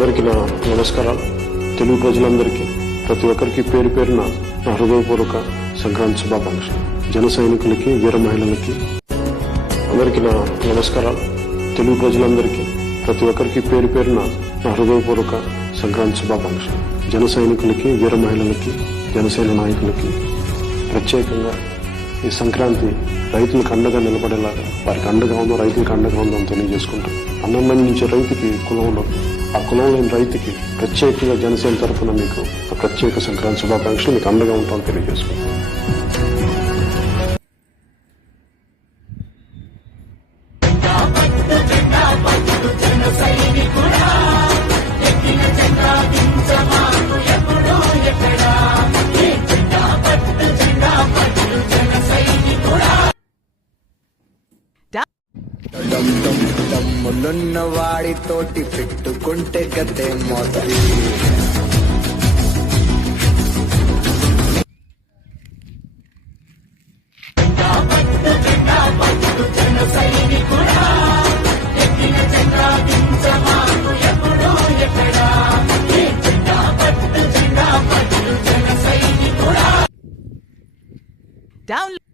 అందరికీ నా నమస్కారాలు. తెలుగు ప్రజలందరికీ ప్రతి ఒక్కరికి పేరు పేరున నా హృదయపూర్వక సంక్రాంతి శుభాకాంక్షలు. జన సైనికులకి, వీర మహిళలకి అందరికీ నా నమస్కారాలు. తెలుగు ప్రజలందరికీ ప్రతి ఒక్కరికి పేరు పేరున నా హృదయపూర్వక సంక్రాంతి శుభాకాంక్షలు. జన సైనికులకి, వీర మహిళలకి, జనసేన నాయకులకి ప్రత్యేకంగా ఈ సంక్రాంతి రైతులకు అండగా నిలబడేలాగా, వారికి అండగా ఉందో రైతులకు అండగా ఉందని తెలియజేసుకుంటాం. అన్నం పండించే రైతుకి కులం ఉండదు. ఆ కులం లేని రైతుకి ప్రత్యేకంగా జనసేన తరఫున మీకు ప్రత్యేక సంక్రాంతి శుభాకాంక్షలు. మీకు అండగా ఉంటామని తెలియజేసుకుంటాం. దమ్ములున్న వాడితోటి పెట్టుకుంటే గతే మోతది. Download